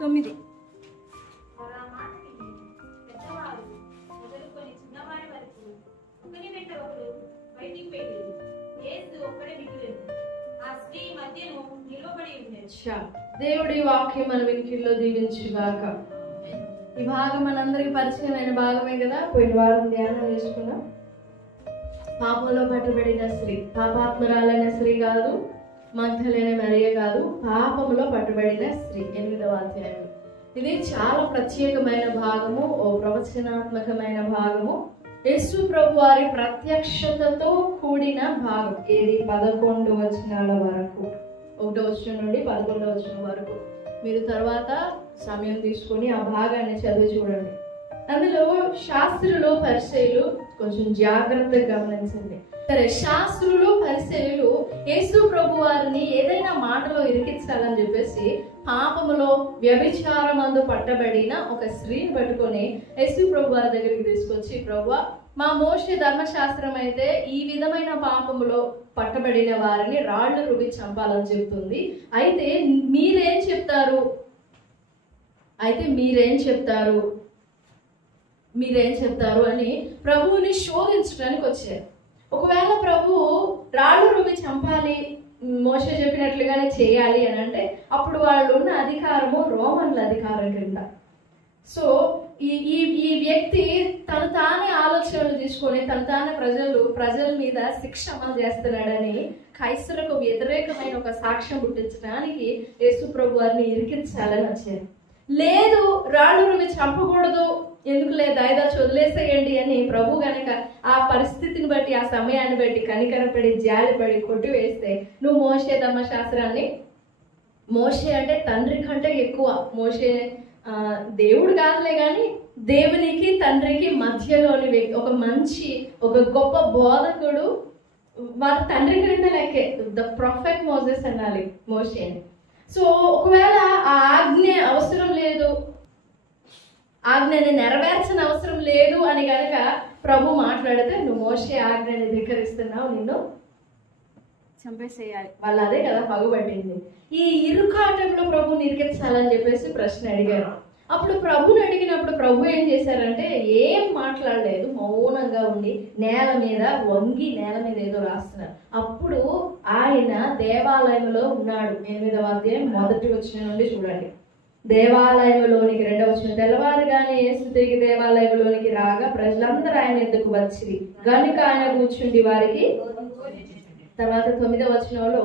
9. దేవుడి వాక్యం మన వినికిడిలో దీవించుగాక. ఈ భాగం మనందరికి పరిచయమైన భాగమే కదా, పోయిన వారం ధ్యానం చేసుకున్నాం. పాపంలో పట్టుబడిన స్త్రీ, పాపాత్మరాలైన స్త్రీ కాదు, మగ్ధలైన మరియ కాదు, పాపంలో పట్టుబడిన స్త్రీ. 8వ అధ్యాయం. ఇది చాలా ప్రత్యేకమైన భాగము, ఓ ప్రవచనాత్మకమైన భాగము. యేసు ప్రభు వారి ప్రత్యక్షతతో కూడిన భాగం. ఏది 11 వచనాల వరకు, 1వ వచనం నుండి 11వ వచనం వరకు. మీరు తర్వాత సమయం తీసుకొని ఆ భాగాన్ని చదివి చూడండి. అందులో శాస్త్రులు పరిసయ్యులు కొంచెం జాగ్రత్తగా గమనించండి. సరే, శాస్త్రులు పరిసయ్యులు యేసు ప్రభు వారిని ఏదైనా మాటలో ఇరికించాలని చెప్పేసి పాపములో వ్యభిచారమందు పట్టబడిన ఒక స్త్రీని పట్టుకొని యేసు ప్రభు వారి దగ్గరికి తీసుకొచ్చి, ప్రభువా, మా మోషే ధర్మశాస్త్రం అయితే ఈ విధమైన పాపములో పట్టబడిన వారిని రాళ్లు రువి చంపాలని చెప్తుంది. అయితే మీరేం చెప్తారు అని ప్రభువుని శోధించడానికి వచ్చారు. ఒకవేళ ప్రభువు రాళ్లు రువి చంపాలి, మోషే చెప్పినట్లుగానే చేయాలి అని అంటే అప్పుడు వాళ్ళు ఉన్న అధికారము రోమన్ల అధికారం కింద. సో ఈ వ్యక్తి తను తానే ఆలోచనలు తీసుకొని తను తానే ప్రజల మీద శిక్ష అమలు చేస్తున్నాడని కైసరుకు వ్యతిరేకమైన ఒక సాక్ష్యం పుట్టించడానికి యేసు ప్రభు వారిని ఇరికించాలని వచ్చారు. లేదు, రాళ్ళు రువి చంపకూడదు, ఎందుకు లేదు, దయదాచి వదిలేసేయండి అని ప్రభు గనక ఆ పరిస్థితిని బట్టి, ఆ సమయాన్ని బట్టి కనికరపడి జాలిపడి కొట్టివేస్తే, నువ్వు మోషే ధర్మశాస్త్రాన్ని, మోషే అంటే తండ్రి కంటే ఎక్కువ, మోషే దేవుడు కాదులే కానీ దేవునికి తండ్రికి మధ్యలోని వ్యక్తి, ఒక గొప్ప బోధకుడు, వారి తండ్రి కంటే లెక్కే, ద ప్రొఫెట్ మోసెస్ అనాలి మోషేని. సో ఒకవేళ ఆ ఆజ్ఞ అవసరం లేదు, ఆజ్ఞని నెరవేర్చిన అవసరం లేదు అని కనుక ప్రభు మాట్లాడితే, నువ్వు మోషే ఆజ్ఞని ధిక్కరిస్తున్నావు, నిన్ను చంపేసేయాలి. వాళ్ళు అదే కదా పగుబట్టింది. ఈ ఇరుకాటంలో ప్రభుని ఇరికించాలని చెప్పేసి ప్రశ్న అడిగారు. అప్పుడు ప్రభుని అడిగినప్పుడు ప్రభు ఏం చేశారంటే ఏం మాట్లాడలేదు, మౌనంగా ఉండి నేల మీద వంగి నేల మీద ఏదో రాస్తున్నారు. అప్పుడు ఆయన దేవాలయంలో ఉన్నాడు. 8వ అధ్యాయం 1వ వచనం నుండి చూడండి. దేవాలయంలోనికి 2వ వచనం. తెల్లవారుగానే యేసు తిరిగి దేవాలయంలోనికి రాగా ప్రజలందరూ ఆయన ఎద్దుకు వచ్చిరి గనుక ఆయన కూర్చుండి వారికి. తర్వాత 9వ వచనంలో,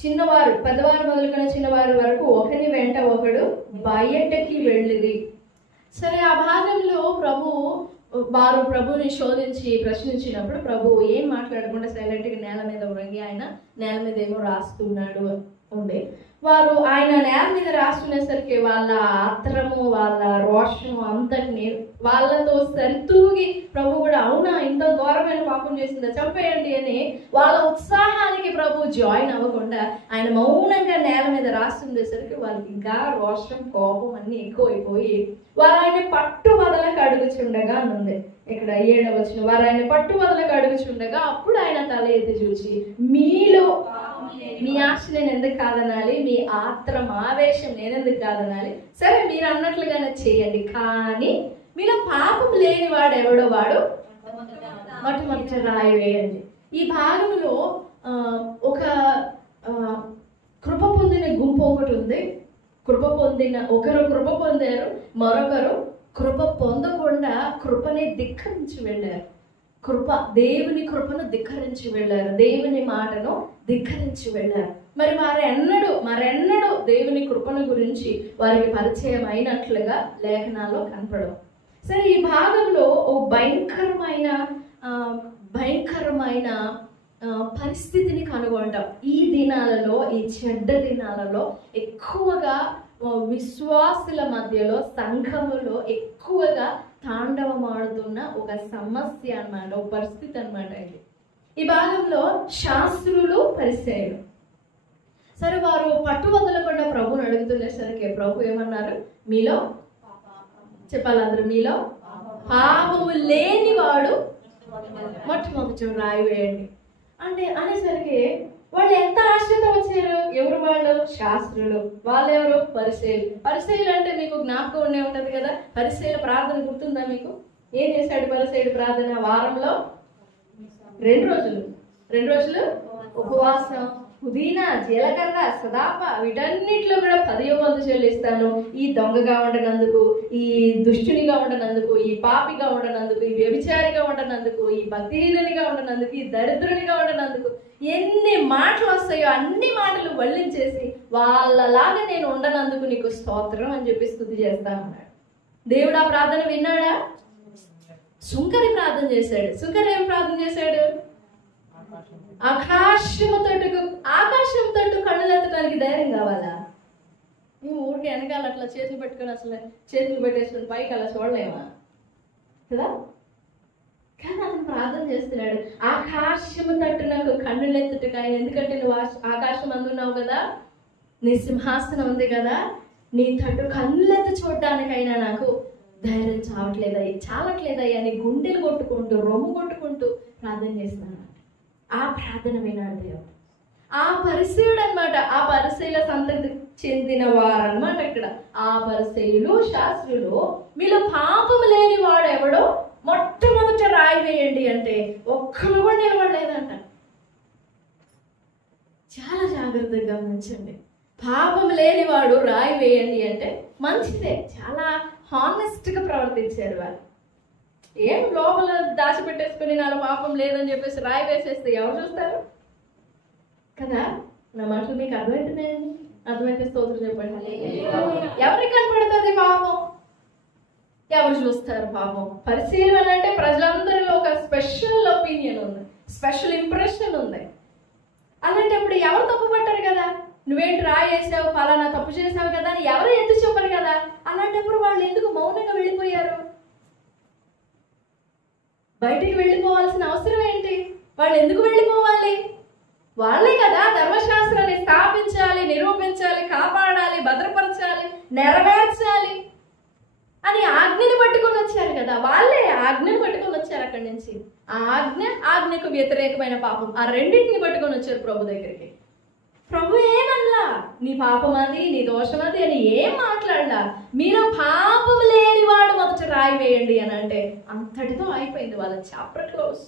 చిన్నవారు పెద్దవారు మొదలుకొని చిన్నవారి వరకు ఒకని వెంట ఒకడు బయటకి వెళ్ళిరి. సరే, ఆ భాగంలో వారు ప్రభుని శోధించి ప్రశ్నించినప్పుడు ప్రభు ఏం మాట్లాడకుండా సైలెంట్గా నేల మీద వంగి ఆయన నేల మీద ఏమో రాస్తున్నాడు ఉండే. వారు ఆయన నేల మీద రాస్తునేసరికి వాళ్ళ ఆత్రము, వాళ్ళ రోషము అంతటిని వాళ్ళతో సరితూగి ప్రభు కూడా, అవునా, ఇంత ఘోరమైన పాపం చేసిందా, చంపేయండి అని వాళ్ళ ఉత్సాహానికి ప్రభు జాయిన్ అవ్వకుండా ఆయన మౌనంగా నేల మీద రాస్తుండేసరికి వాళ్ళకి ఇంకా రోషం, కోపం అన్ని ఎక్కువైపోయి వారు ఆయన పట్టు వదలకు అడుగుచుండగా ఉంది. ఇక్కడ 7వ వచనం. వారు ఆయన పట్టు వదలకు అడుగుచుండగా అప్పుడు ఆయన తల ఎత్తి చూసి, మీలో మీ ఆశ నేను ఎందుకు కాదనాలి, మీ ఆత్రం ఆవేశం నేను ఎందుకు కాదనాలి, సరే మీరు అన్నట్లుగానే చేయండి, కానీ మీలో పాపం లేని వాడు ఎవడో వాడు మొట్టమొదటి రాయి వేయండి. ఈ భాగంలో ఒక కృప పొందిన గుంపు ఒకటి ఉంది. ఒకరు కృప పొందారు, మరొకరు కృప పొందకుండా కృపని ధిక్కరించి వెళ్ళారు. దేవుని కృపను ధిక్కరించి వెళ్ళారు, దేవుని మాటను ధిక్కరించి వెళ్ళారు. మరి మరెన్నడూ దేవుని కృపను గురించి వారికి పరిచయం అయినట్లుగా లేఖనాల్లో కనపడవు. సరే, ఈ భాగంలో ఓ భయంకరమైన పరిస్థితిని కనుగొంటాం. ఈ చెడ్డ దినాలలో ఎక్కువగా విశ్వాసుల మధ్యలో, సంఘములో ఎక్కువగా తాండవమాడుతున్న ఒక సమస్య అన్నమాట, ఒక పరిస్థితి అన్నమాట ఇది. ఈ భాగంలో శాస్త్రులు పరిసయ్యులు, సరే, వారు పట్టు వదలకుండా ప్రభుని అడుగుతునేసరికి ప్రభు ఏమన్నారు, మీలో చెప్పాలి అందరూ, మీలో పాపము లేనివాడు మొట్టమొదటి రాయి వేయండి అంటే అనేసరికి వాళ్ళు ఎంత ఆశ్చర్యతో వచ్చారు. ఎవరు వాళ్ళు? శాస్త్రులు. వాళ్ళెవరు? పరిసయ్యులు. పరిసయ్యులు అంటే మీకు జ్ఞాపకం ఉండే ఉంటది కదా, పరిసయ్యుల ప్రార్థన గుర్తుందా మీకు? ఏం చేశాడు పరిసయ్యుడు ప్రార్థన? వారంలో 2 రోజులు ఉపవాసం, పుదీనా, జీలకర్ర, సదాప వీటన్నిటిలో కూడా 10వ వంతు చెల్లిస్తాను. ఈ దొంగగా ఉండనందుకు, ఈ దుష్టునిగా ఉండనందుకు, ఈ పాపిగా ఉండనందుకు, ఈ వ్యభిచారిగా ఉండనందుకు, ఈ భక్తిహీనునిగా ఉండనందుకు, ఈ దరిద్రునిగా ఉండనందుకు, ఎన్ని మాటలు వస్తాయో అన్ని మాటలు వల్లించేసి వాళ్ళలాగా నేను ఉండనందుకు నీకు స్తోత్రం అని చెప్పి స్తుతి చేస్తా ఉన్నాడు. దేవుడు ఆ ప్రార్థన విన్నాడా? సుంకరి ప్రార్థన చేశాడు. సుంకరి ఏం ప్రార్థన చేశాడు? ఆకాశం తట్టు కళ్ళెత్తడానికి ధైర్యం కావాలా? మేము ఊరికి వెనకాల అట్లా చేతులు పెట్టుకొని అసలు చేతులు పెట్టేసుకుని పైకి అలా చూడలేమా కదా? కానీ అతను ప్రార్థన చేస్తున్నాడు, ఆకాశము తట్టు నాకు కన్నులెత్తుటకు. ఆయన ఎందుకంటే నువ్వు ఆకాశం అందున్నావు కదా, నీ సింహాసనం ఉంది కదా, నీ తట్టు కన్నులెత్తి చూడడానికైనా నాకు ధైర్యం చాలట్లేదయ్యా నీ గుండెలు కొట్టుకుంటూ రొమ్ము కొట్టుకుంటూ ప్రార్థన చేస్తున్నాను. ఆ ప్రార్థన వినాడు దేవుడు. ఆ పరిసయ్యుడు అనమాట, ఆ పరిసయ్యుల సంతతి చెందిన వారనమాట. ఇక్కడ ఆ పరిసయ్యులు శాస్త్రులు, మీలో పాపము లేని వాడు ఎవడో మొట్టమొదట రాయి వేయండి అంటే ఒక్కరు కూడా నిలబడలేదంట. చాలా జాగ్రత్తగా గమనించండి. పాపం లేనివాడు రాయి వేయండి అంటే మంచిదే, చాలా హానెస్ట్గా ప్రవర్తించారు వాళ్ళు. ఏం లోపల దాచిపెట్టేసుకుని నాలో పాపం లేదని చెప్పేసి రాయి వేసేస్తే ఎవరు చూస్తారు కదా? నా మాటలు మీకు అర్థమవుతున్నాయండి? అర్థమైతే స్తోత్రం చెప్పండి. ఎవరికి కనపడుతుంది పాపం? ఎవరు చూస్తారు పాపం? పరిశీలన అంటే ప్రజలందరిలో ఒక స్పెషల్ ఒపీనియన్ ఉంది, స్పెషల్ ఇంప్రెషన్ ఉంది. అలాంటప్పుడు ఎవరు తప్పు పట్టారు కదా? నువ్వేంటి రాయి వేసావు, ఫలానా తప్పు చేసావు కదా అని ఎవరు ఎత్తి చూపరు కదా? అలాంటప్పుడు వాళ్ళు ఎందుకు మౌనంగా వెళ్ళిపోయారు? బయటికి వెళ్ళిపోవాల్సిన అవసరం ఏంటి? వాళ్ళు ఎందుకు వెళ్ళిపోవాలి? వాళ్ళే కదా ధర్మశాస్త్రాన్ని స్థాపించాలి, నిరూపించాలి, కాపాడాలి, భద్రపరచాలి, నెరవేర్చాలి అని ఆజ్ఞని పట్టుకొని వచ్చారు కదా. వాళ్ళే ఆజ్ఞని పట్టుకొని వచ్చారు అక్కడి నుంచి. ఆ ఆజ్ఞకు వ్యతిరేకమైన పాపం, ఆ రెండింటిని పట్టుకొని వచ్చారు ప్రభు దగ్గరికి. ప్రభు ఏమన్నా నీ పాపం అది, నీ దోషం అది అని ఏం మాట్లాడలా. మీరు పాపం లేని వాడు మొదట రాయి వేయండి అని అంటే అంతటితో అయిపోయింది వాళ్ళ చాప్టర్ క్లోజ్.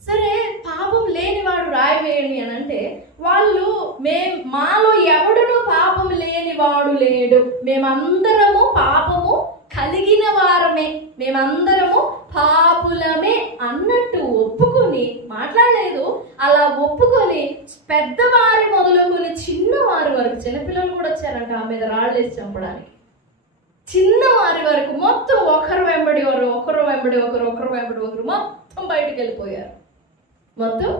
సరే, పాపం లేనివాడు రాయి వేయండి అని అంటే వాళ్ళు మాలో ఎవడును పాపం లేనివాడు లేడు, మేమందరము పాపము కలిగిన వారమే, మేమందరము పాపులమే అన్నట్టు ఒప్పుకొని మాట్లాడలేదు. అలా ఒప్పుకొని పెద్దవారి మొదలుకొని చిన్నవారి వరకు, చిన్నపిల్లలు కూడా వచ్చారంట ఆ మీద రాళ్ళు వేసి చంపడానికి. చిన్నవారి వరకు మొత్తం ఒకరు వెంబడి ఒకరు మొత్తం బయటకు వెళ్ళిపోయారు. మొత్తం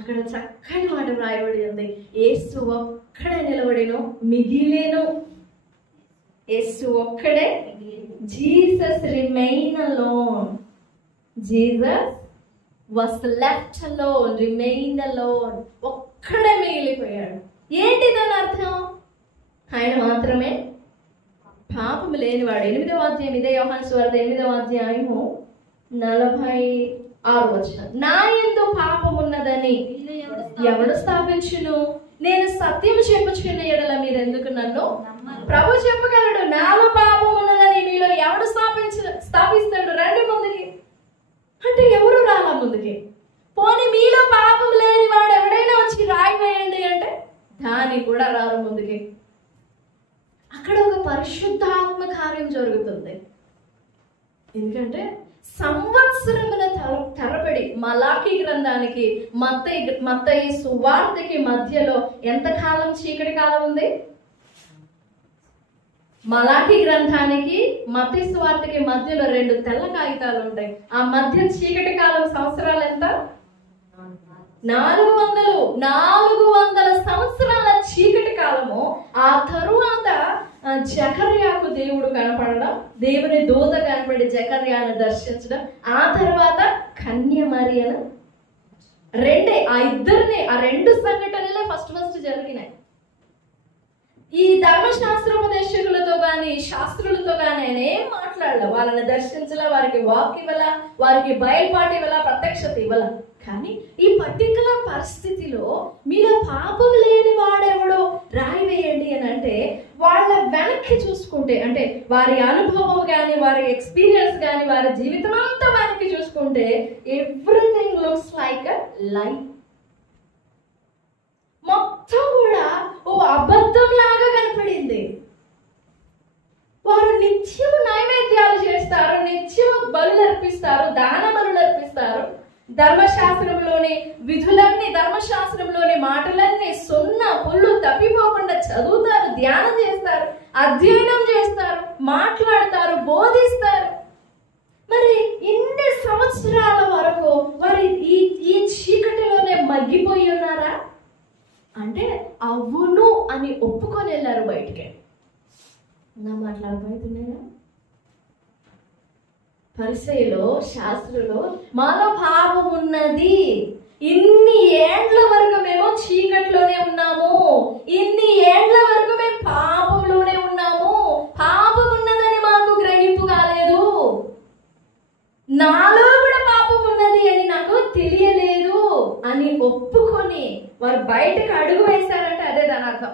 అక్కడ చక్కని మాట రాయబడి ఉంది, యేసు ఒక్కడే నిలబడేను మిగిలేను. యేసు ఒక్కడే, Jesus remain alone. Jesus was left alone, remain alone. ఒక్కడే మిగిలిపోయాడు. ఏంటి దాని అర్థం? ఆయన మాత్రమే పాపము లేనివాడు. 8వ అధ్యాయం, ఇదే యోహాను సువార్త 8వ అధ్యాయము 46వ వచనం. నా యందు పాపమున్నదని ఎవడు స్థాపించును? నేను సత్యం చెప్పుచున్న ఎడల మీరెందుకు నన్ను? ప్రభు చెప్పగలడు, నాలో పాపం ఉన్నదని మీలో ఎవడు స్థాపిస్తాడు? రండి ముందుకి అంటే ఎవరు రాలా ముందుకి? పోనీ మీలో పాపం లేని వాడు ఎవడైనా వచ్చి రాయి వేయండి అంటే దాని కూడా రారు ముందుకి. అక్కడ ఒక పరిశుద్ధాత్మ కార్యం జరుగుతుంది. ఎందుకంటే సంవత్సరముల తరబడి మలాకి గ్రంథానికి మత్తయి సువార్తకి మధ్యలో ఎంతకాలం చీకటి కాలం ఉంది? మలాకి గ్రంథానికి మత్తయి సువార్తకి మధ్యలో 2 తెల్ల కాగితాలు ఉంటాయి. ఆ మధ్య చీకటి కాలం సంవత్సరాలు ఎంత? 400 సంవత్సరాల చీకటి కాలము. ఆ తరువాత జకర్యాకు దేవుడు కనపడడం, దేవుని దూత కనపడి జకర్యాను దర్శించడం, ఆ తర్వాత కన్య మరియను. ఆ 2 సంఘటనలే ఫస్ట్ జరిగినాయి. ఈ ధర్మశాస్త్రోపదేశకులతో కానీ శాస్త్రులతో కానీ ఆయన ఏం మాట్లాడలే. వాళ్ళని దర్శించలే, వారికి వాక్ ఇవ్వాల, వారికి బయలుపాటు ఇవ్వాల, ప్రత్యక్షత ఇవ్వాల. కానీ ఈ పర్టికులర్ పరిస్థితిలో మీలో పాపం లేని వాడెవడో రాయి వేయండి అని అంటే, వాళ్ళ వెనక్కి చూసుకుంటే, అంటే వారి అనుభవం కానీ, వారి ఎక్స్పీరియన్స్ కానీ, వారి జీవితం అంతా వెనక్కి చూసుకుంటే ఎవ్రీథింగ్ లుక్స్ లైక్ అ లై. మొత్తం కూడా ఓ అబద్ధం లాగా కనపడింది. వారు నిత్యం నైవేద్యాలు చేస్తారు, నిత్యం బలులు అర్పిస్తారు, దాన బలులు అర్పిస్తారు, ధర్మశాస్త్రంలోని విధులన్నీ, ధర్మశాస్త్రంలోని మాటలన్నీ సున్న పుల్లు తప్పిపోకుండా చదువుతారు, ధ్యానం చేస్తారు, అధ్యయనం చేస్తారు, మాట్లాడతారు, బోధిస్తారు. మరి ఇన్ని సంవత్సరాల వరకు వారు ఈ చీకటిలోనే మగ్గిపోయి ఉన్నారా అంటే అవును అని ఒప్పుకొని వెళ్ళారు బయటికి. నా మాట్లాడబోతున్నాయా? పరిసయ్యులు, శాస్త్రులు మాలో పాపం ఉన్నది, ఇన్ని ఏండ్ల వరకు మేము చీకట్లోనే ఉన్నాము, ఇన్ని ఏండ్ల వరకు మేము పాపంలోనే ఉన్నాము, పాపం ఉన్నదని మాకు గ్రహింపు కాలేదు, నాలో కూడా పాపం ఉన్నది అని నాకు తెలియలేదు అని ఒప్పుకొని వారు బయటకు అడుగు వేశారంటే అదే దాని అర్థం.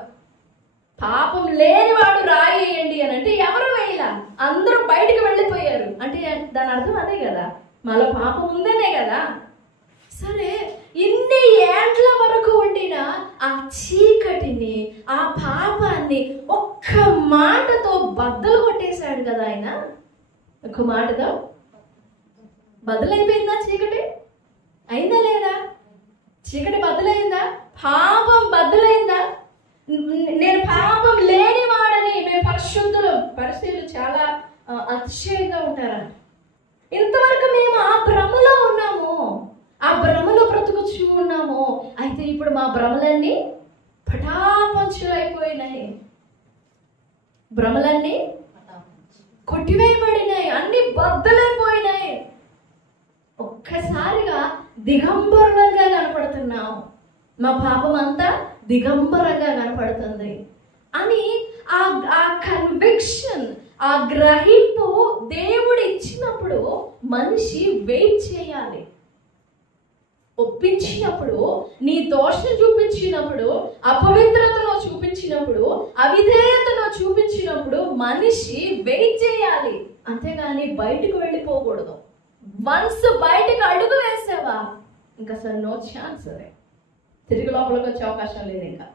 పాపం లేని వాడు రాయేయండి అని అంటే ఎవరు వేయలా, అందరూ బయటకు వెళ్ళిపోయారు అంటే దాని అర్థం అదే కదా, మాలో పాపం ఉందనే కదా. సరే, ఇన్ని ఏండ్ల వరకు ఉండిన ఆ చీకటిని, ఆ పాపాన్ని ఒక్క మాటతో బద్దలు కొట్టేశాడు కదా ఆయన. ఒక్క మాటతో బదులైపోయిందా? చీకటి అయిందా లేదా? చీకటి బదులైందా? పాపం బదులైందా? నేను పాపం లేనివాడని, మేము పరిస్థితులు చాలా అతిశయంగా ఉంటారా. ఇంతవరకు మేము ఆ భ్రమలో ఉన్నాము, ఆ భ్రమలో బ్రతుకుచూ ఉన్నాము. అయితే ఇప్పుడు మా భ్రమలన్నీ పటాపంచులైపోయినాయి, భ్రమలన్నీ కొట్టివేయబడినాయి, అన్ని బద్దలైపోయినాయి. ఒక్కసారిగా దిగంబరంగా కనపడుతున్నాం, మా పాపం అంతా దిగంబరంగా కనపడుతుంది అని ఆ కన్విక్షన్, ఆ గ్రహింపు దేవుడు ఇచ్చినప్పుడు మనిషి వెయిట్ చేయాలి. ఒప్పించినప్పుడు, నీ దోషం చూపించినప్పుడు, అపవిత్రతను చూపించినప్పుడు, అవిధేయతను చూపించినప్పుడు మనిషి వెయిట్ చేయాలి, అంతేగాని బయటకు వెళ్ళిపోకూడదు. వన్స్ బయటకు అడుగు వేసావా ఇంకా అసలు నో ఛాన్స్, తిరిగి లోపలికి వచ్చే అవకాశం లేదు. ఇంకా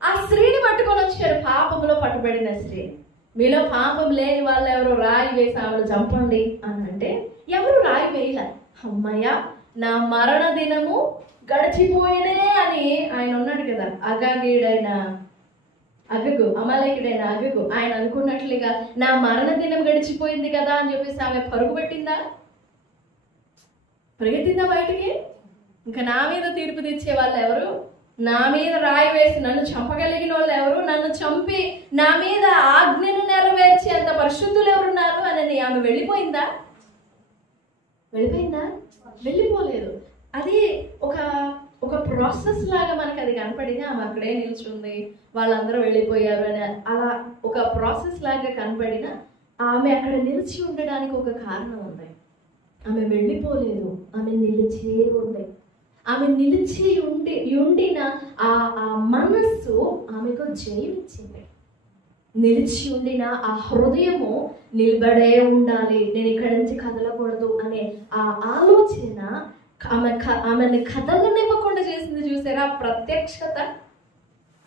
ఆ స్త్రీని పట్టుకొని వచ్చారు, పాపంలో పట్టుబడిన స్త్రీ. మీలో పాపం లేని వాళ్ళు ఎవరు రాయి వేసి ఆవిడ చంపండి అని అంటే ఎవరు రాయి వేయలే. అమ్మయ్య, నా మరణ దినము గడిచిపోయినే అని ఆయన ఉన్నాడు కదా, అగాగీడైన అగగు, అమాలేకుడైన అగగు, ఆయన అనుకున్నట్లుగా నా మరణ దినం గడిచిపోయింది కదా అని చెప్పేసి ఆమె పరుగు పెట్టిందా? పరిగెత్తిందా బయటికి? ఇంకా నా మీద తీర్పు తెచ్చే వాళ్ళు ఎవరు, నా మీద రాయి వేసి నన్ను చంపగలిగిన వాళ్ళు ఎవరు, నన్ను చంపి నా మీద ఆజ్ఞను నెరవేర్చి అంత పరిశుద్ధులు ఎవరున్నారు అని ఆమె వెళ్ళిపోయిందా? వెళ్ళిపోలేదు. అది ఒక ప్రాసెస్ లాగా మనకి అది కనపడింది. ఆమె అక్కడే నిల్చుంది, వాళ్ళందరూ వెళ్ళిపోయారు అని అలా ఒక ప్రాసెస్ లాగా కనపడిన ఆమె అక్కడ నిలిచి ఉండడానికి ఒక కారణం ఉంది. ఆమె వెళ్ళిపోలేదు, ఆమె నిలిచే ఉంది. ఆమె నిలిచి ఉండిన ఆ మనస్సు ఆమెకు జయమిచ్చింది. నిలిచి ఉండిన ఆ హృదయము నిలబడే ఉండాలి, నేను ఇక్కడి నుంచి కదలకూడదు అనే ఆ ఆలోచన ఆమెని కదలనివ్వకుండా చేసింది. చూసారా ప్రత్యక్షత?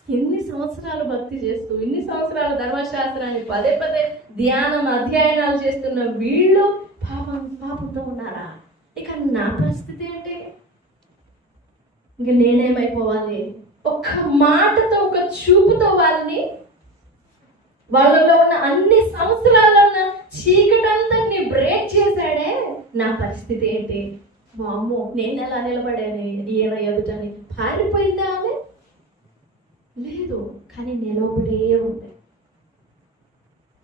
ఎన్ని సంవత్సరాలు భక్తి చేస్తూ, ఎన్ని సంవత్సరాలు ధర్మశాస్త్రాన్ని పదే పదే ధ్యానం అధ్యయనాలు చేస్తున్న వీళ్ళు పాపంతో ఉన్నారా? ఇక నా పరిస్థితి ఏంటి? ఇంక నేనేమైపోవాలి? ఒక్క మాటతో, ఒక చూపుతో వాళ్ళలో ఉన్న అన్ని సంవత్సరాల్లో ఉన్న చీకటంతటిని బ్రేక్ చేశాడే. నా పరిస్థితి ఏంటి? వామ్మో, నేను ఎలా నిలబడాను ఈయన ఎదుటని పారిపోయిందా ఆమె? లేదు, కానీ నిలబడే ఉంది.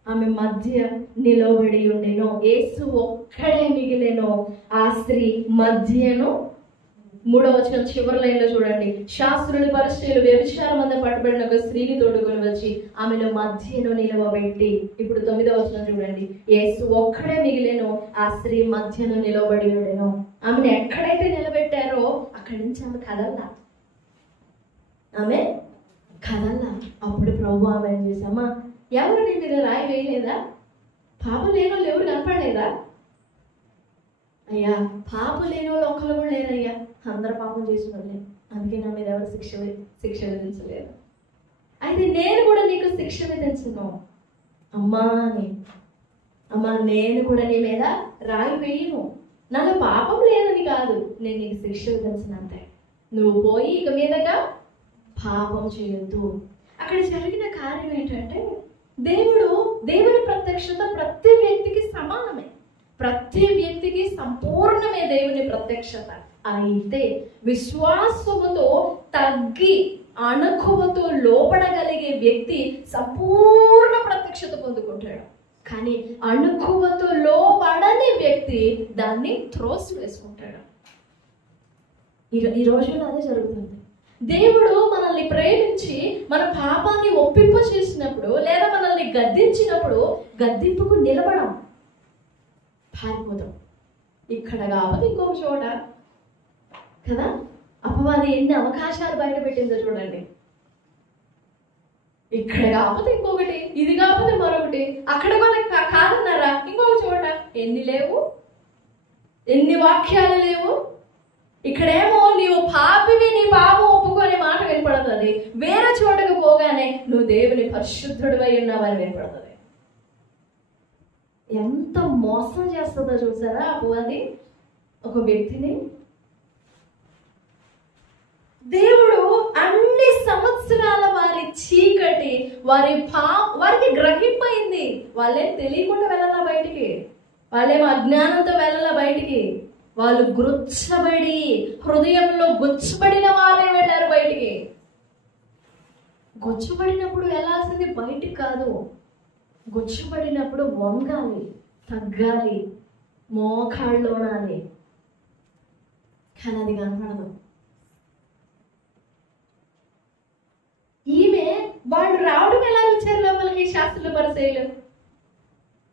ఆమె మధ్య నిలబడి ఉండేనో, యేసు ఒక్కడే మిగిలేనో, ఆ స్త్రీ మధ్యను 3వ వచనం చివరి లైన్లో చూడండి. శాస్త్రులు పరిచయులు వ్యభిచారం అంతా పట్టుబడిన ఒక స్త్రీని తోడుకొని వచ్చి ఆమెను మధ్యలో నిలవబెట్టి, ఇప్పుడు 9వ వచనం చూడండి. యేసు ఒక్కడే మిగిలేను, ఆ స్త్రీ మధ్యలో నిలబడి ఉండెను. ఆమెను ఎక్కడైతే నిలబెట్టారో అక్కడి నుంచి ఆమె కదల్లా. అప్పుడు ప్రభు ఆమె ఏం చేశామా, ఎవరు నీ మీద రాయి వేయలేదా? పాపం లేని వాళ్ళు ఎవరు కనపడలేదా? అయ్యా పాపం లేని వాళ్ళు ఒక్కరు కూడా లేరయ్యా, అందరూ పాపం చేసిన వాళ్ళే, అందుకే నా మీద ఎవరు శిక్ష విధించలేదు. అయితే నేను కూడా నీకు శిక్ష విధించను అమ్మా నేను కూడా నీ మీద రాయి వేయను. నాలో పాపం లేదని కాదు, నేను నీకు శిక్ష విధించనంతే. నువ్వు పోయి ఇక మీదగా పాపం చేయొద్దు. అక్కడ జరిగిన కార్యం ఏంటంటే, దేవుని ప్రత్యక్షత ప్రతి వ్యక్తికి సమానమే, ప్రతి వ్యక్తికి సంపూర్ణమే దేవుని ప్రత్యక్షత. అయితే విశ్వాసముతో తగ్గి అణకువతో లోపడగలిగే వ్యక్తి సంపూర్ణ ప్రత్యక్షత పొందుకుంటాడు. కానీ అణకువతో లోపడని వ్యక్తి దాన్ని త్రోసి వేసుకుంటాడు. ఈ రోజుల్లో అదే జరుగుతుంది. దేవుడు మనల్ని ప్రేమించి మన పాపాన్ని ఒప్పింప చేసినప్పుడు, లేదా మనల్ని గద్దించినప్పుడు గద్దింపుకు నిలబడం, పారిపోతాం. ఇక్కడ కాకపోతే ఇంకొక చోట కదా. అపవాది ఎన్ని అవకాశాలు బయట పెట్టిందో చూడండి. ఇక్కడ కాకపోతే ఇంకొకటి, ఇది కాకపోతే మరొకటి, అక్కడ కూడా కాదన్నారా ఇంకొక చోట. ఎన్ని లేవు, ఎన్ని వాక్యాలు లేవు. ఇక్కడేమో నీవు పాపివి, నీ పాపం ఒప్పుకొని మాట వినపడుతుంది. వేరే చోటకు పోగానే నువ్వు దేవుని పరిశుద్ధుడివై ఉన్నావని వినపడుతుంది. ఎంత మోసం చేస్తుందో చూసారా అపవాది ఒక వ్యక్తిని. దేవుడు అన్ని సంవత్సరాల వారి చీకటి వారికి గ్రహింపైంది. వాళ్ళేం తెలియకుండా వెళ్ళాలా బయటికి, వాళ్ళేమో అజ్ఞానంతో వెళ్ళాలా బయటికి. వాళ్ళు గుచ్చబడి, హృదయంలో గుచ్చబడిన వారే వెళ్ళారు బయటికి. గుచ్చబడినప్పుడు వెళ్ళాల్సింది బయటికి కాదు, గుచ్చబడినప్పుడు వంగాలి, తగ్గాలి, మోకాళ్ళోనాలి. కానీ అది కనపడదు. వాళ్ళు రావడం ఎలా వచ్చారు లోపలికి? శాస్త్రుల పరిచయులు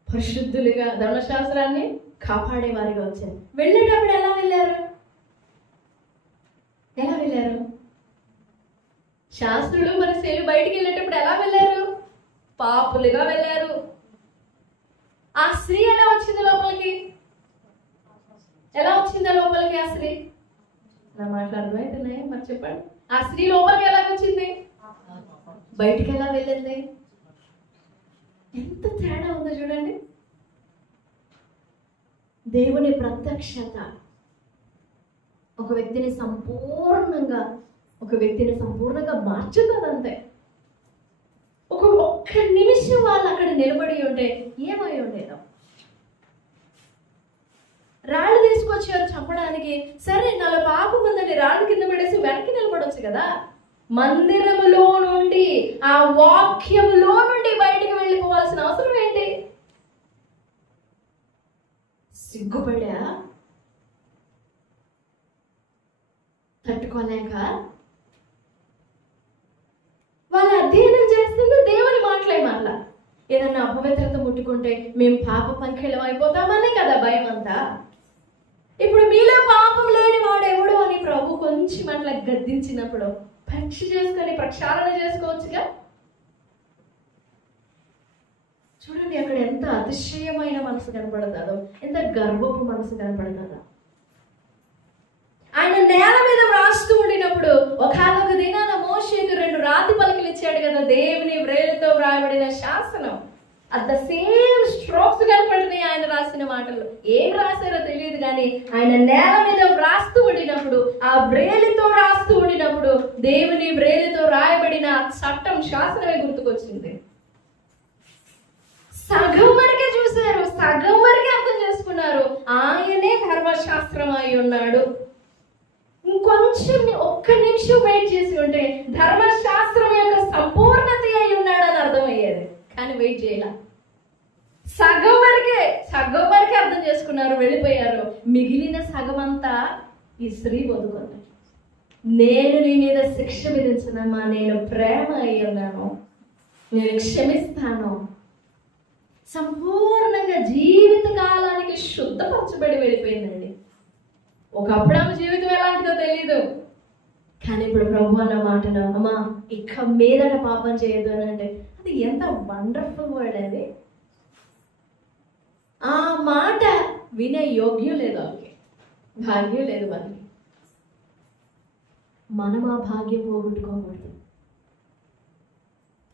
పరిశుద్ధులుగా ధర్మశాస్త్రాన్ని కాపాడే వారిగా వచ్చారు. వెళ్ళేటప్పుడు ఎలా వెళ్ళారు? శాస్త్రులు పరిచయులు బయటికి వెళ్ళేటప్పుడు ఎలా వెళ్ళారు? పాపులుగా వెళ్ళారు. ఆ స్త్రీ ఎలా వచ్చింది లోపలికి? ఆ స్త్రీ నా మాట్లాడమైతున్నాయి మరి చెప్పండి. ఆ స్త్రీ లోపలికి ఎలా వచ్చింది? బయటికి ఎలా వెళ్ళింది? ఎంత తేడా ఉందో చూడండి. దేవుని ప్రత్యక్షత ఒక వ్యక్తిని సంపూర్ణంగా మార్చుతుంది అంతే. ఒక్క నిమిషం వాళ్ళు అక్కడ నిలబడి ఉంటే ఏమై ఉండేదో. రాళ్ళు తీసుకొచ్చారు చంపడానికి, సరే నాలో పాపం ఉందని రాళ్ళు కింద పడేసి వెనక్కి నిలబడొచ్చు కదా. మందిరములో నుండి, ఆ వాక్యములో నుండి బయటికి వెళ్ళిపోవాల్సిన అవసరం ఏంటి? సిగ్గుపడా, తట్టుకోలేక వాళ్ళు అధ్యయనం చేస్తుంది దేవుని మాటలే. మళ్ళా ఏదన్నా అపవిత్రత ముట్టుకుంటే మేము పాప పంఖిలం అయిపోతామనే కదా భయం అంతా. ఇప్పుడు మీలో పాపం లేని వాడెవడు అని ప్రభు కొంచెం అట్లా గద్దించినప్పుడు పరీక్ష చేసుకొని ప్రక్షాళన చేసుకోవచ్చుగా. చూడండి అక్కడ ఎంత అతిశయమైన మనసు కనపడుతుందో, ఎంత గర్వపు మనసు కనపడుతుందో. ఆయన నేల మీద వ్రాస్తూ ఉండినప్పుడు ఒకనొక దినాన మోషేకు 2 రాతి పలకలు ఇచ్చాడు కదా, దేవుని వ్రేలితో వ్రాయబడిన శాసనం. అట్ ద సేమ్ స్ట్రోక్స్ కనపడినాయి ఆయన రాసిన మాటలు. ఏం రాశారో తెలియదు కానీ ఆయన నేల మీద వ్రాస్తూ ఉండినప్పుడు, ఆ వ్రేలితో వ్రాస్తూ ఉండినప్పుడు దేవుని వ్రేలితో రాయబడిన చట్టం, శాసనమే గుర్తుకొచ్చింది. సగం వరకే చూశారు, సగం వరకే అర్థం చేసుకున్నారు. ఆయనే ధర్మశాస్త్రం అయి ఉన్నాడు. ఇంకొంచెం ఒక్క నిమిషం వెయిట్ చేసి ఉంటే ధర్మశాస్త్రం యొక్క సంపూర్ణత అయి ఉన్నాడని అర్థమయ్యేది. కానీ వెయిట్ చేయాల. సగం వరకే అర్థం చేసుకున్నారు, వెళ్ళిపోయారు. మిగిలిన సగం అంతా ఈ స్త్రీ బతుకుంది. నేను నీ మీద శిక్ష విధించనమ్మా, నేను ప్రేమ అయి ఉన్నాను, నేను క్షమిస్తాను. సంపూర్ణంగా జీవిత కాలానికి శుద్ధపరచబడి వెళ్ళిపోయిందండి. ఒకప్పుడు ఆమె జీవితం ఎలాంటిదో తెలీదు, కానీ ఇప్పుడు ప్రభు అన్న మాటను, అమ్మా ఇక మీదట పాపం చేయొద్దు అని అంటే అది ఎంత వండర్ఫుల్ వర్డ్ అది. ఆ మాట వినే యోగ్యం లేదు వాళ్ళకి, భాగ్యం లేదు వాళ్ళకి. మనం ఆ భాగ్యం పోగొట్టుకోకూడదు.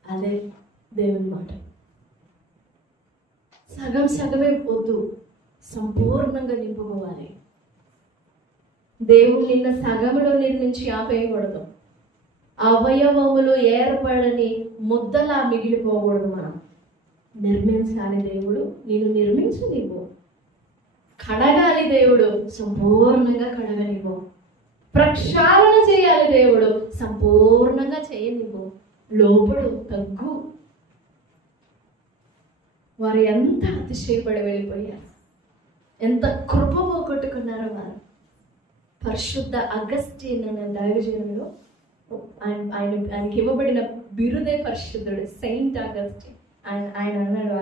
అదే దేవుని మాట. సగం సగమే వద్దు, సంపూర్ణంగా నింపుకోవాలి. దేవుడు నిన్న సగంలో నిర్మించి ఆపేయకూడదు. అవయవములు ఏర్పడని ముద్దలా మిగిలిపోకూడదు. మనం నిర్మించాలి. దేవుడు నేను నిర్మించు, నీవు కడగాలి. దేవుడు సంపూర్ణంగా కడగనివ్వు. ప్రక్షాళన చేయాలి. దేవుడు సంపూర్ణంగా చేయనివ్వు. లోపడు తగ్గు. వారు ఎంత అతిశయపడి వెళ్ళిపోయారు, ఎంత కృప పోగొట్టుకున్నారో వారు. పరిశుద్ధ అగస్టిన్ అనే దైవజనుడు, ఆయనకి ఇవ్వబడిన బిరుదే పరిశుద్ధుడు, సెయింట్ అగస్టిన్. ఆయన అన్నాడు,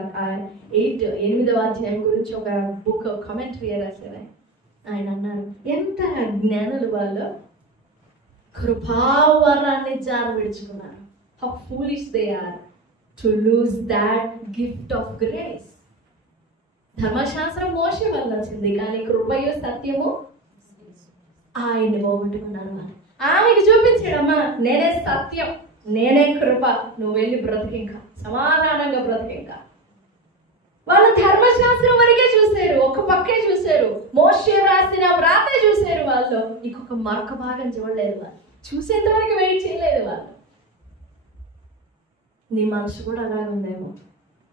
8వ అధ్యాయం గురించి ఒక బుక్ కామెంటరీ రాశారు. ఆయన అన్నారు, ఎంత జ్ఞానులు వాళ్ళు, కృపావరాన్ని జార విడుచుకున్నారు. How foolish they are to lose that gift of grace. ధర్మశాస్త్రం మోషే వల్ల వచ్చింది, కానీ కృపయు సత్యము ఆయన్ని పోగొట్టుకున్నారు. ఆమెకి చూపించాడమ్మా, నేనే సత్యం, నేనే కృప, నువ్వు వెళ్ళి బ్రతికింకా, సమాధానంగా బ్రతికింకా. వాళ్ళు ధర్మశాస్త్రం వరకే చూశారు, ఒక పక్కే చూశారు, మోషే రాసిన వ్రాతే చూశారు. వాళ్ళు ఇంకొక మరొక భాగం చూడలేదు. వాళ్ళు చూసేంత వరకు వెయిట్ చేయలేదు. వాళ్ళు నీ మనసు కూడా అలాగే ఉందేమో.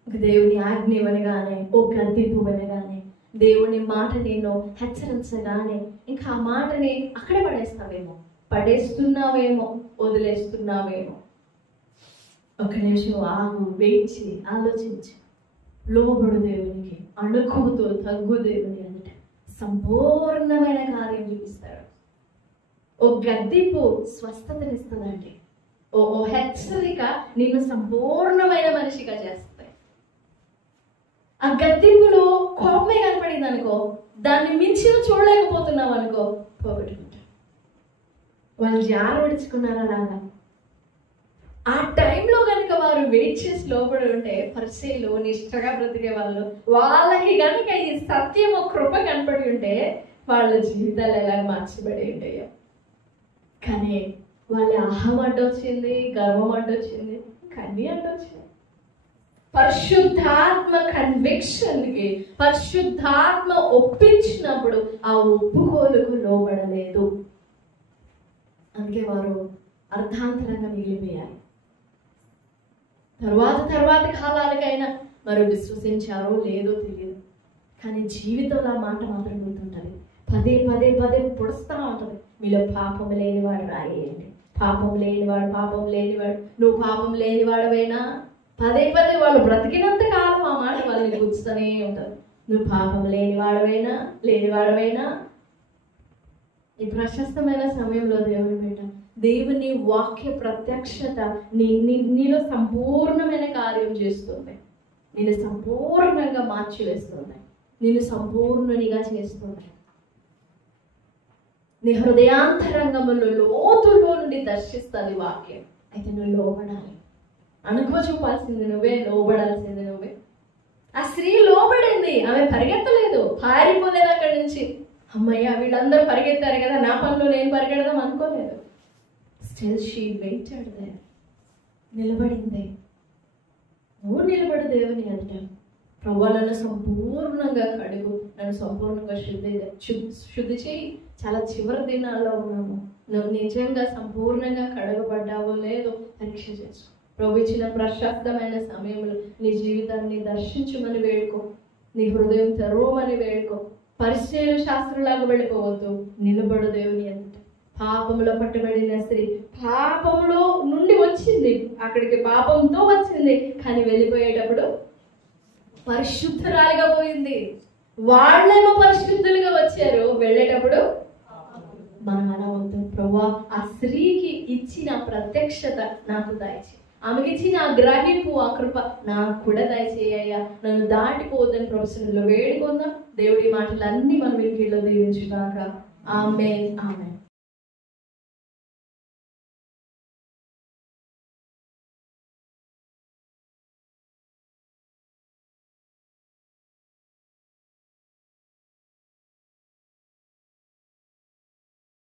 ఒక దేవుని ఆజ్ఞ వినగానే, ఓ గద్దింపు వినగానే, దేవుని మాట నేను హెచ్చరించగానే ఇంకా ఆ మాటని అక్కడే పడేస్తావేమో, పడేస్తున్నావేమో, వదిలేస్తున్నావేమో. ఒక నిమిషం ఆగు, వెయిట్ చేయి, ఆలోచించు. లోబడు దేవునికి, అణుకుతో తగ్గు దేవుని అంటే సంపూర్ణమైన కార్యం చూపిస్తాడు. ఓ గద్దింపు స్వస్థతనిస్తుందండి. ఓ హెచ్చరిక నిన్ను సంపూర్ణమైన మనిషిగా చేస్తాయి. ఆ గద్దింపులో కోపమే కనపడింది అనుకో, దాన్ని మించిన చూడలేకపోతున్నావు అనుకో, పోగొట్టుకుంటా. వాళ్ళు జార విడుచుకున్నారు అలాగా. ఆ టైంలో కనుక వారు వెయిట్ చేసి లోపడి ఉంటే, పరిచయలు నిష్ఠగా బ్రతికే వాళ్ళు, వాళ్ళకి కనుక ఈ సత్యము కృప కనపడి ఉంటే వాళ్ళ జీవితాలు ఎలా మార్చబడి ఉంటాయో. కానీ వాళ్ళ అహం అడ్డొచ్చింది, గర్వం అడ్డొచ్చింది, కన్నీ అడ్డొచ్చింది. పరిశుద్ధాత్మ కన్విక్షన్కి, పరిశుద్ధాత్మ ఒప్పించినప్పుడు ఆ ఒప్పుకోలుకు లోబడలేదు. అందుకే వారు అర్థాంతరంగా మిగిలిపోయారు. తర్వాత కాలాలకైనా మరి విశ్వసించారో లేదో తెలియదు, కానీ జీవితంలో ఆ మాట మాత్రం గుర్తుంటుంది. పదే పొడుస్తూ ఉంటుంది, మీలో పాపం లేనివాడు రాయేయండి, పాపం లేనివాడు, నువ్వు పాపం లేనివాడవేనా. పదే వాళ్ళు బ్రతికినంత కాలం ఆ మాట వాళ్ళని గుర్తుతూనే ఉంటారు. నువ్వు పాపం లేనివాడవైనా. ఈ ప్రశస్తమైన సమయంలో దేవుని బిడ్డ, దేవుని వాక్య ప్రత్యక్షత నీలో సంపూర్ణమైన కార్యం చేస్తుంది. నేను సంపూర్ణంగా మార్చివేస్తుంది, నేను సంపూర్ణునిగా చేస్తుంది. నీ హృదయాంతరంగంలో లోతులో నుండి దర్శిస్తుంది వాక్యం. అయితే నువ్వు లోబడాలి. అనుకో చూపాల్సింది నువ్వే, లోబడాల్సింది నువ్వే. ఆ స్త్రీ లోబడింది, ఆమె పరిగెత్తలేదు, పారిపోలేదు అక్కడి నుంచి. అమ్మయ్య వీళ్ళందరూ పరిగెత్తారు కదా, నా పనిలో నేను పరిగెడదాం అనుకోలేదు. స్టిల్ షీ వెయిటెడ్ దేర్, నిలబడింది. నువ్వు నిలబడు దేవుని అంట. ప్రభువా నన్ను సంపూర్ణంగా కడుగు, నన్ను సంపూర్ణంగా శుద్ధి చేయి. చాలా చివరి దినాల్లో ఉన్నాము, నువ్వు నిజంగా సంపూర్ణంగా కడగబడ్డావో లేదో పరీక్ష చేసుకో. ప్రభు ఇచ్చిన ప్రశస్తమైన సమయంలో నీ జీవితాన్ని దర్శించమని వేడుకో, నీ హృదయం తెరవమని వేడుకో. పరిచయ శాస్త్రంలాగా వెళ్ళిపోవద్దు, నిలబడు దేవుని అంట. పాపంలో పట్టుబడిన స్త్రీ పాపంలో నుండి వచ్చింది, అక్కడికి పాపంతో వచ్చింది, కానీ వెళ్ళిపోయేటప్పుడు పరిశుద్ధరాలుగా పోయింది. వాళ్ళేమో పరిశుద్ధులుగా వచ్చారు, వెళ్ళేటప్పుడు మనం అలా వద్దు. ప్రభువా, ఆ స్త్రీకి ఇచ్చిన ప్రత్యక్షత నాకు దయచేయి, ఆమెకి ఇచ్చిన ఆ గ్రహింపు, ఆ కృప నాకు కూడా దయచేయ్యా, నన్ను దాటిపోవద్దని ప్రొఫెషన్లో వేడుకుందాం. దేవుడి మాటలన్నీ మనం ఇంటిలో దీవించుగాక. ఆమేన్, ఆమేన్.